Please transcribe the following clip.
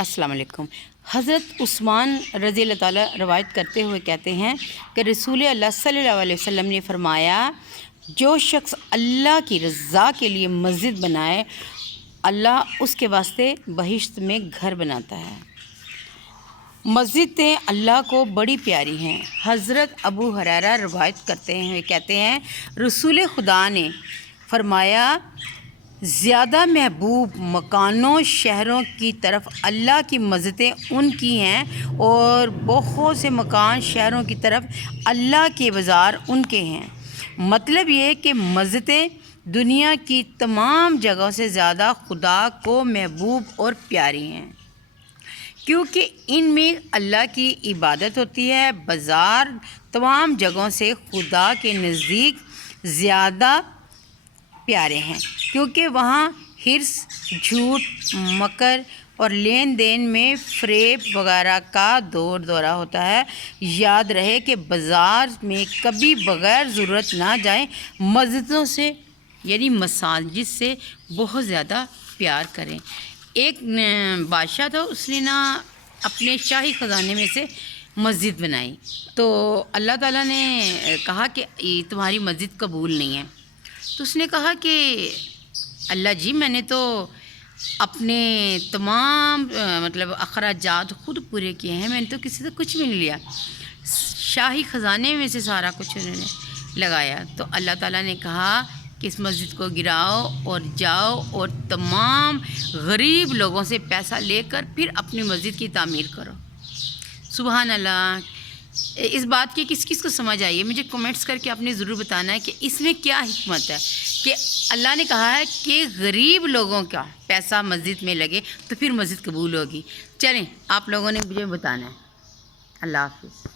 السلام علیکم۔ حضرت عثمان رضی اللہ تعالیٰ روایت کرتے ہوئے کہتے ہیں کہ رسول اللہ صلی اللہ علیہ وسلم نے فرمایا، جو شخص اللہ کی رضا کے لیے مسجد بنائے، اللہ اس کے واسطے بہشت میں گھر بناتا ہے۔ مسجدیں اللہ کو بڑی پیاری ہیں۔ حضرت ابو ہریرہ روایت کرتے ہیں، کہتے ہیں رسول خدا نے فرمایا، زیادہ محبوب مکانوں شہروں کی طرف اللہ کی مسجدیں ان کی ہیں، اور بہت سے مکان شہروں کی طرف اللہ کے بازار ان کے ہیں۔ مطلب یہ کہ مسجدیں دنیا کی تمام جگہوں سے زیادہ خدا کو محبوب اور پیاری ہیں، کیونکہ ان میں اللہ کی عبادت ہوتی ہے۔ بازار تمام جگہوں سے خدا کے نزدیک زیادہ پیارے ہیں، کیونکہ وہاں حرص، جھوٹ، مکر اور لین دین میں فریب وغیرہ کا دورہ ہوتا ہے۔ یاد رہے کہ بازار میں کبھی بغیر ضرورت نہ جائیں، مسجدوں سے یعنی مساجد سے بہت زیادہ پیار کریں۔ ایک بادشاہ تھا، اس نے اپنے شاہی خزانے میں سے مسجد بنائی، تو اللہ تعالیٰ نے کہا کہ تمہاری مسجد قبول نہیں ہے۔ تو اس نے کہا کہ اللہ جی، میں نے تو اپنے تمام اخراجات خود پورے کیے ہیں، میں نے تو کسی سے کچھ بھی نہیں لیا، شاہی خزانے میں سے سارا کچھ انہوں نے لگایا۔ تو اللہ تعالیٰ نے کہا کہ اس مسجد کو گراؤ اور جاؤ اور تمام غریب لوگوں سے پیسہ لے کر پھر اپنی مسجد کی تعمیر کرو۔ سبحان اللہ۔ اس بات کی کس کس کو سمجھ آئی ہے؟ مجھے کمنٹس کر کے آپ نے ضرور بتانا ہے کہ اس میں کیا حکمت ہے کہ اللہ نے کہا ہے کہ غریب لوگوں کا پیسہ مسجد میں لگے تو پھر مسجد قبول ہوگی۔ چلیں، آپ لوگوں نے مجھے بتانا ہے۔ اللہ حافظ۔